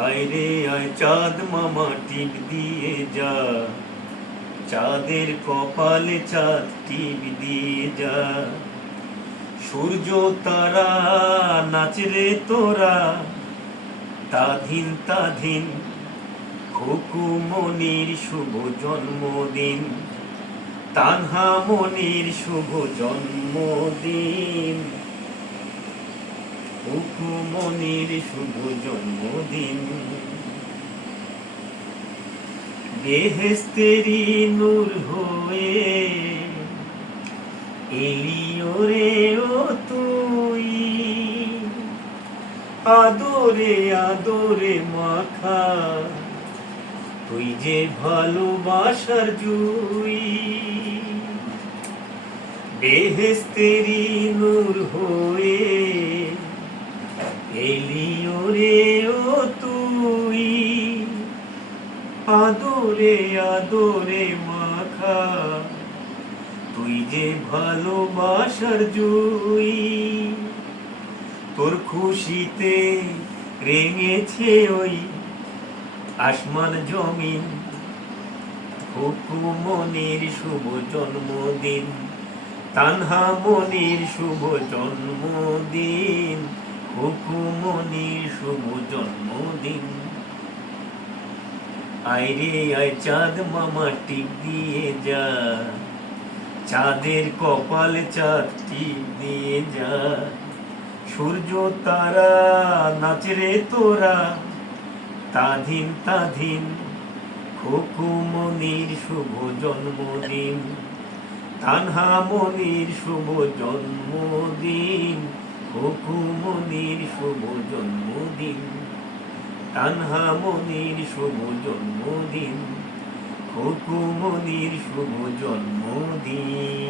আয় রে আয় চাঁদ মামা টিপ দিয়ে যা, চাঁদের কপালে চাঁদ টিপ দিয়ে যা। সূর্য তারা নাচরে তোরা, তাধিন তাধিন খোকু মনির শুভ জন্মদিন, তানহা মনির শুভ জন্মদিন, খোকু মনির শুভ জন্মদিন। বেহেশতেরি নূর হয়ে এলিও রে ও তুই, আদরে আদরে মাখা তুই যে ভালোবাসার জুই। বেহেশতেরি নূর হয়ে এলিও রে ও তুই, আদরে আদরে মাখা তুই যে ভালোবাসার জুই। তোর খুশিতে রেঙেছে ওই আসমান জমিন, খোকু মনির শুভ জন্মদিন, তানহা মনির শুভ জন্মদিন, খোকু মনির শুভ জন্মদিন। আয় রে আয় চাঁদ মামা টিপ দিয়ে যা, চাঁদের কপালে চাঁদ টিপ দিয়ে যা। সূর্য তারা নাচরে তোরা, তাধিন তাধিন খোকু মনির শুভ জন্মদিন, তানহা মনির শুভ জন্মদিন, খোকু মনির শুভ জন্মদিন, তানহা মনির শুভ জন্মদিন, খোকু মনির শুভ জন্মদিন।